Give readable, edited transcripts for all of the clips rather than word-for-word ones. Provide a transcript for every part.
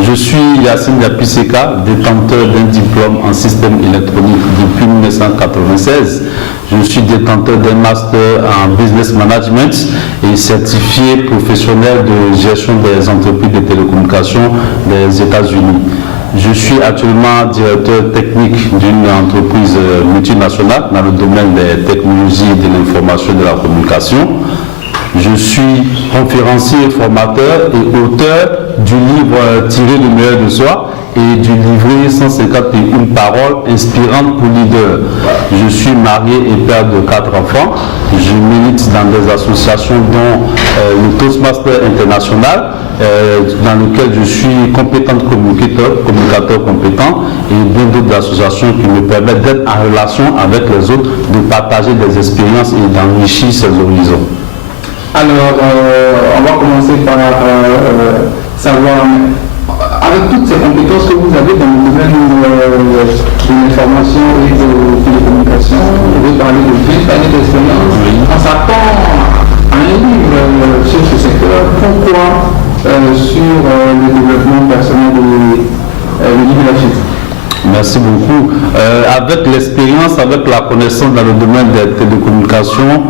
Je suis Yassine Yapiseka, détenteur d'un diplôme en système électronique depuis 1996. Je suis détenteur d'un master en business management et certifié professionnel de gestion des entreprises de télécommunications des États-Unis. Je suis actuellement directeur technique d'une entreprise multinationale dans le domaine des technologies de l'information et de la communication. Je suis conférencier, formateur et auteur du livre Tirer le meilleur de soi et du livret 151 paroles inspirantes pour leaders. Je suis marié et père de 4 enfants. Je milite dans des associations dont le Toastmaster International, dans lequel je suis compétent communicateur compétent, et bien d'autres associations qui me permettent d'être en relation avec les autres, de partager des expériences et d'enrichir ses horizons. Alors, on va commencer par savoir, avec toutes ces compétences que vous avez dans le domaine de l'information et de télécommunications, vous avez parlé de 20 années d'expérience. On s'attend à un livre sur ce secteur. Pourquoi sur le développement personnel de leadership? Merci beaucoup. Avec l'expérience, avec la connaissance dans le domaine des télécommunications,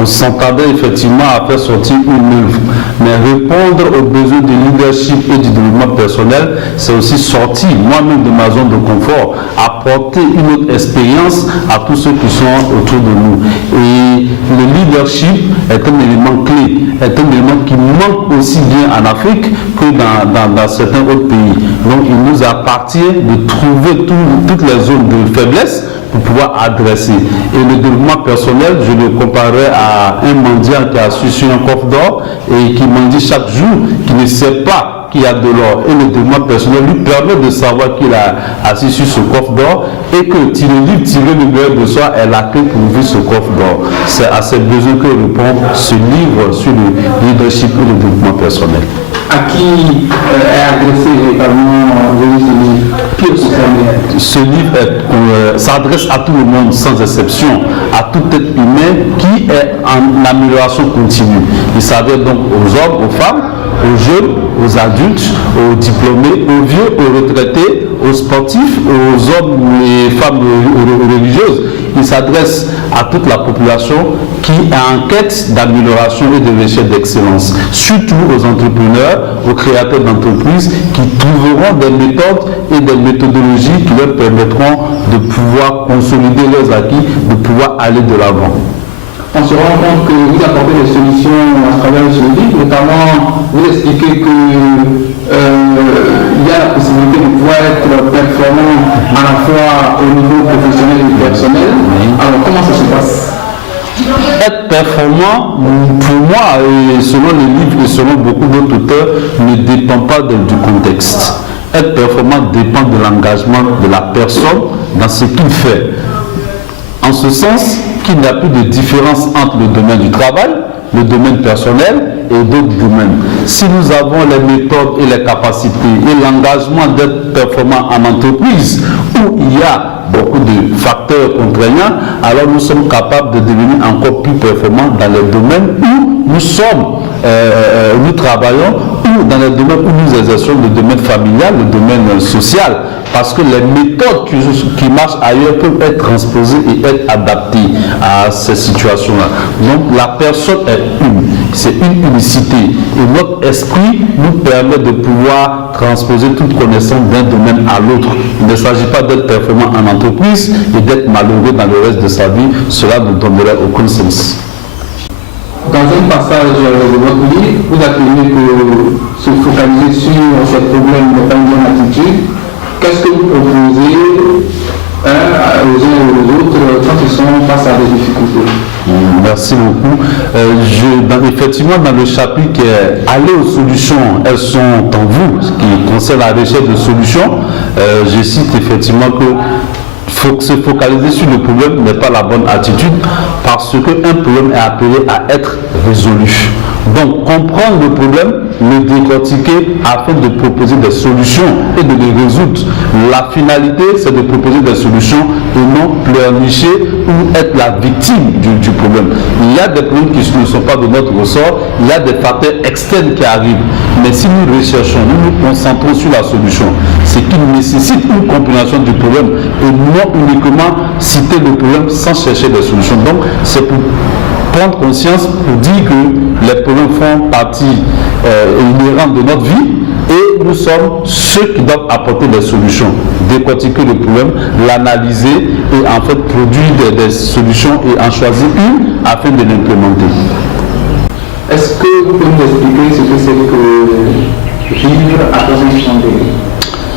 on s'entendait effectivement à faire sortir une œuvre. Mais répondre aux besoins de leadership et du développement personnel, c'est aussi sortir moi-même de ma zone de confort, apporter une autre expérience à tous ceux qui sont autour de nous. Et le leadership est un élément clé, est un élément qui manque aussi bien en Afrique que dans certains autres pays. Donc il nous appartient de trouver toutes les zones de faiblesse pour pouvoir adresser. Et le développement personnel, je le comparerais à un mendiant qui a assis sur un coffre d'or et qui mendie chaque jour, qui ne sait pas qu'il y a de l'or. Et le développement personnel lui permet de savoir qu'il a assis sur ce coffre d'or et que le livre Tirer le meilleur de soi est la clé pour ouvrir ce coffre d'or. C'est à ces besoins que répond ce livre sur le leadership et le développement personnel. À qui est adressé également ce livre s'adresse à tout le monde sans exception, à tout être humain qui est en amélioration continue. Il s'adresse donc aux hommes, aux femmes, aux jeunes, aux adultes, aux diplômés, aux vieux, aux retraités, aux sportifs, aux hommes et femmes religieuses. Il s'adresse à toute la population qui est en quête d'amélioration et de recherche d'excellence. Surtout aux entrepreneurs, aux créateurs d'entreprises qui trouveront des méthodes et des méthodologies qui leur permettront de pouvoir consolider leurs acquis, de pouvoir aller de l'avant. On se rend compte que vous apportez des solutions à travers ce livre, notamment vous expliquez que il y a la possibilité de pouvoir être performant à la fois au niveau professionnel et personnel. Alors comment ça se passe? Être performant, pour moi, et selon les livres et selon beaucoup d'autres auteurs, ne dépend pas du contexte. Être performant dépend de l'engagement de la personne dans ce qu'il fait. En ce sens qu'il n'y a plus de différence entre le domaine du travail, le domaine personnel et d'autres domaines. Si nous avons les méthodes et les capacités et l'engagement d'être performant en entreprise où il y a beaucoup de facteurs contraignants, alors nous sommes capables de devenir encore plus performants dans les domaines où nous travaillons, ou dans les domaines où nous exerçons le domaine familial, le domaine social. Parce que les méthodes qui marchent ailleurs peuvent être transposées et être adaptées à ces situations-là. Donc la personne est une, c'est une unicité. Et notre esprit nous permet de pouvoir transposer toute connaissance d'un domaine à l'autre. Il ne s'agit pas d'être performant en entreprise et d'être malheureux dans le reste de sa vie. Cela ne donnerait aucun sens. Dans un passage de votre livre, vous affirmez que se focaliser sur ces problèmes n'est pas une bonne attitude. Qu'est-ce que vous proposez aux uns et aux autres quand ils sont face à des difficultés? Merci beaucoup. Effectivement, dans le chapitre qui est aller aux solutions, elles sont en vous, ce qui concerne la recherche de solutions, je cite effectivement que se focaliser sur le problème n'est pas la bonne attitude parce qu'un problème est appelé à être résolu. Donc, comprendre le problème, le décortiquer afin de proposer des solutions et de les résoudre. La finalité, c'est de proposer des solutions et non pleurnicher ou être la victime du problème. Il y a des problèmes qui ne sont pas de notre ressort, il y a des facteurs externes qui arrivent. Mais si nous recherchons, nous nous concentrons sur la solution, c'est qu'il nécessite une compréhension du problème et non uniquement citer le problème sans chercher des solutions. Donc c'est pour prendre conscience, pour dire que les problèmes font partie inhérente de notre vie et nous sommes ceux qui doivent apporter des solutions, décortiquer le problème, l'analyser et en fait produire des solutions et en choisir une afin de l'implémenter. Est-ce que vous pouvez nous expliquer ce que c'est que vivre à 360 degrés?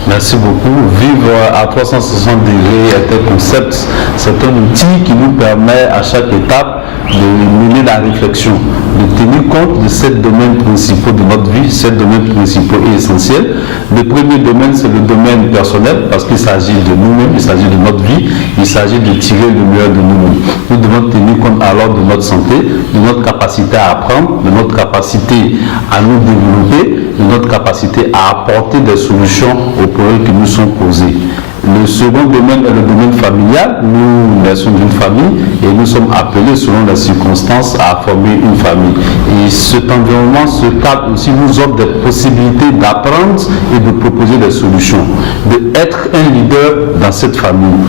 Merci beaucoup. Vivre à 360 degrés est un concept, c'est un outil qui nous permet à chaque étape de mener la réflexion, de tenir compte de 7 domaines principaux de notre vie, 7 domaines principaux et essentiels. Le premier domaine, c'est le domaine personnel, parce qu'il s'agit de nous-mêmes, il s'agit de notre vie, il s'agit de tirer le meilleur de nous-mêmes. Nous devons tenir compte alors de notre santé, de notre capacité à apprendre, de notre capacité à nous développer, de notre capacité à apporter des solutions aux problèmes qui nous sont posés. Le second domaine est le domaine familial. Nous naissons d'une famille et nous sommes appelés selon les circonstances à former une famille. Et cet environnement, ce cadre aussi nous offre des possibilités d'apprendre et de proposer des solutions, d'être un leader dans cette famille.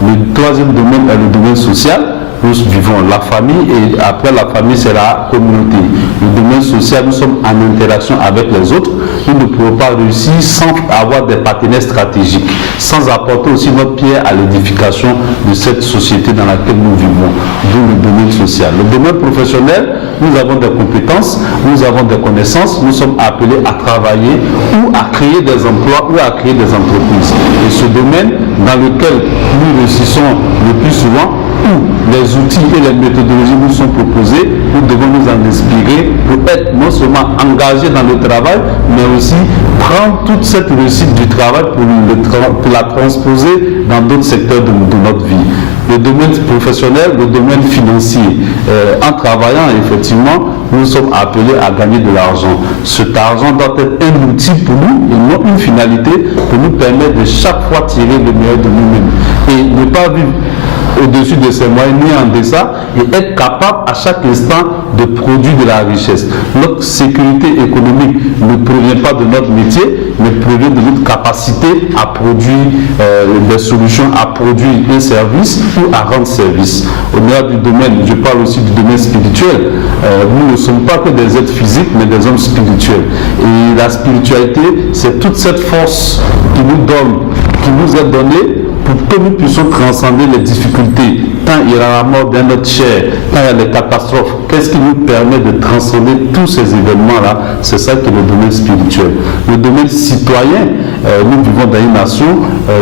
Le troisième domaine est le domaine social. Nous vivons la famille et après la famille c'est la communauté. Le domaine social, nous sommes en interaction avec les autres. Nous ne pouvons pas réussir sans avoir des partenaires stratégiques, sans apporter aussi notre pierre à l'édification de cette société dans laquelle nous vivons, d'où le domaine social. Le domaine professionnel, nous avons des compétences, nous avons des connaissances, nous sommes appelés à travailler ou à créer des emplois ou à créer des entreprises. Et ce domaine dans lequel nous réussissons le plus souvent, où les outils et les méthodologies nous sont proposés, nous devons nous en inspirer pour être non seulement engagés dans le travail, mais aussi prendre toute cette réussite du travail pour la transposer dans d'autres secteurs de notre vie. Le domaine professionnel, le domaine financier. En travaillant, effectivement, nous sommes appelés à gagner de l'argent. Cet argent doit être un outil pour nous et non une finalité pour nous permettre de chaque fois tirer le meilleur de nous-mêmes. Et ne pas vivre au-dessus de ses moyens, ni en deçà, et être capable à chaque instant de produire de la richesse. Notre sécurité économique ne provient pas de notre métier, mais provient de notre capacité à produire des solutions, à produire un service ou à rendre service. Au-delà du domaine, je parle aussi du domaine spirituel. Nous ne sommes pas que des êtres physiques, mais des hommes spirituels. Et la spiritualité, c'est toute cette force qui nous est donnée pour que nous puissions transcender les difficultés. Quand il y a la mort d'un autre cher, quand il y a les catastrophes, qu'est-ce qui nous permet de transcender tous ces événements-là? C'est ça qui est le domaine spirituel. Le domaine citoyen, nous vivons dans une nation,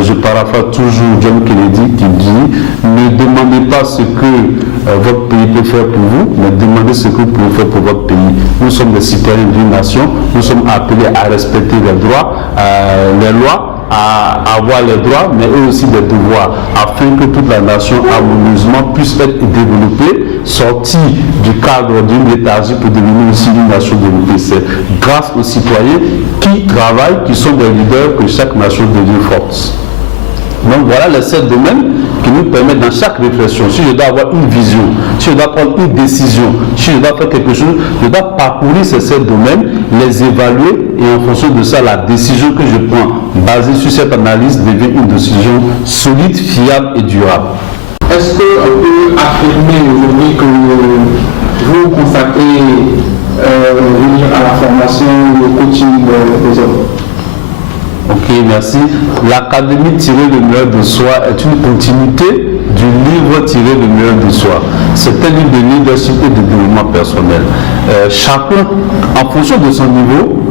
je paraphrase toujours John Kennedy qui dit « Ne demandez pas ce que votre pays peut faire pour vous, mais demandez ce que vous pouvez faire pour votre pays. » Nous sommes des citoyens d'une nation, nous sommes appelés à respecter les droits, les lois, à avoir les droits, mais eux aussi des devoirs, afin que toute la nation harmonieusement puisse être développée, sortie du cadre d'une léthargie pour devenir aussi une nation développée. C'est grâce aux citoyens qui travaillent, qui sont des leaders, que chaque nation devient forte. Donc voilà les 7 domaines qui nous permettent dans chaque réflexion, si je dois avoir une vision, si je dois prendre une décision, si je dois faire quelque chose, je dois parcourir ces 7 domaines, les évaluer et en fonction de ça, la décision que je prends basée sur cette analyse devient une décision solide, fiable et durable. Est-ce qu'on peut affirmer aujourd'hui que vous consacrez à la formation et au coaching des hommes? Ok, merci. L'Académie Tirer le meilleur de soi est une continuité du livre Tirer le meilleur de soi. C'est un livre de leadership et de développement personnel. Chacun, en fonction de son niveau,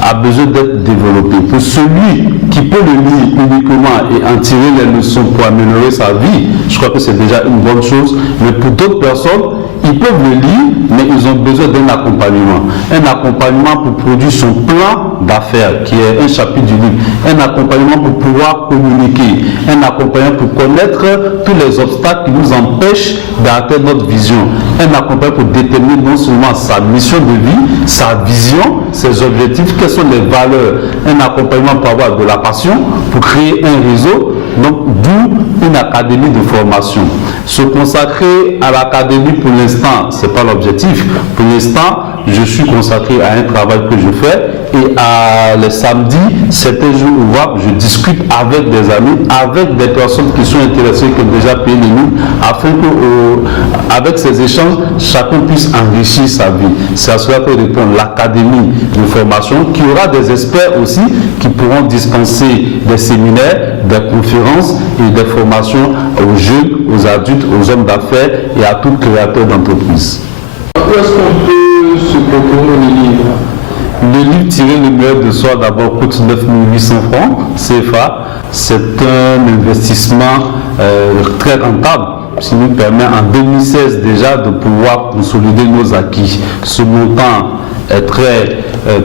a besoin d'être développé. Pour celui qui peut le lire uniquement et en tirer les leçons pour améliorer sa vie, je crois que c'est déjà une bonne chose. Mais pour d'autres personnes, ils peuvent le lire, mais ils ont besoin d'un accompagnement. Un accompagnement pour produire son plan d'affaires, qui est un chapitre du livre. Un accompagnement pour pouvoir communiquer. Un accompagnement pour connaître tous les obstacles qui nous empêchent d'atteindre notre vision. Un accompagnement pour déterminer non seulement sa mission de vie, sa vision, ses objectifs, quelles sont les valeurs. Un accompagnement pour avoir de la passion, pour créer un réseau. Donc, d'où une académie de formation. Se consacrer à l'académie pour l'instant, ce n'est pas l'objectif. Pour l'instant, je suis consacré à un travail que je fais et les samedis, certains jours ouvrables, je discute avec des amis, avec des personnes qui sont intéressées, qui ont déjà payé les livres, afin que, avec ces échanges, chacun puisse enrichir sa vie. C'est à cela que répond l'académie de formation, qui aura des experts aussi qui pourront dispenser des séminaires, des conférences et des formations aux jeunes, aux adultes, aux hommes d'affaires et à tout créateur d'entreprise. Où est-ce qu'on peut se procurer les livres? Le livre Tirer le meilleur de soi d'abord coûte 9 800 francs CFA. C'est un investissement très rentable, qui nous permet en 2016 déjà de pouvoir consolider nos acquis. Ce montant est très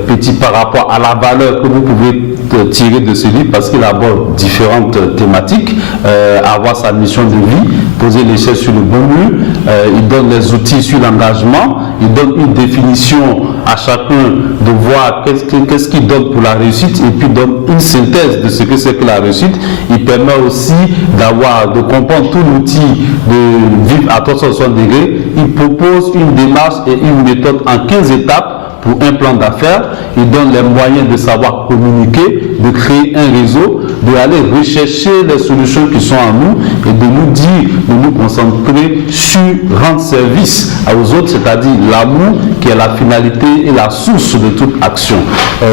petit par rapport à la valeur que vous pouvez tirer de ce livre parce qu'il aborde différentes thématiques, avoir sa mission de vie, poser l'échelle sur le bon mur, il donne les outils sur l'engagement, il donne une définition à chacun de voir qu'est-ce qu'il donne pour la réussite et puis donne une synthèse de ce que c'est que la réussite. Il permet aussi de comprendre tout l'outil de vivre à 360 degrés. Il propose une démarche et une méthode en 15 étapes pour un plan d'affaires. Il donne les moyens de savoir communiquer, de créer un réseau, d'aller rechercher les solutions qui sont en nous et de nous dire, de nous concentrer sur rendre service aux autres, c'est-à-dire l'amour qui est la finalité et la source de toute action.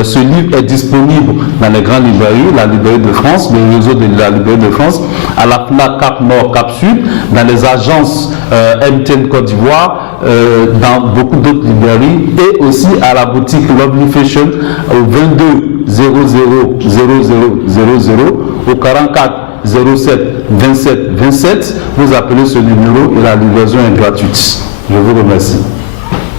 Ce livre est disponible dans les grandes librairies, la librairie de France, le réseau de la librairie de France, à la FNAC Cap Nord, Cap Sud, dans les agences MTN Côte d'Ivoire, dans beaucoup d'autres librairies et aussi à la boutique Lovely Fashion au 22 00 00 au 44 07 27 27. Vous appelez ce numéro et la livraison est gratuite. Je vous remercie.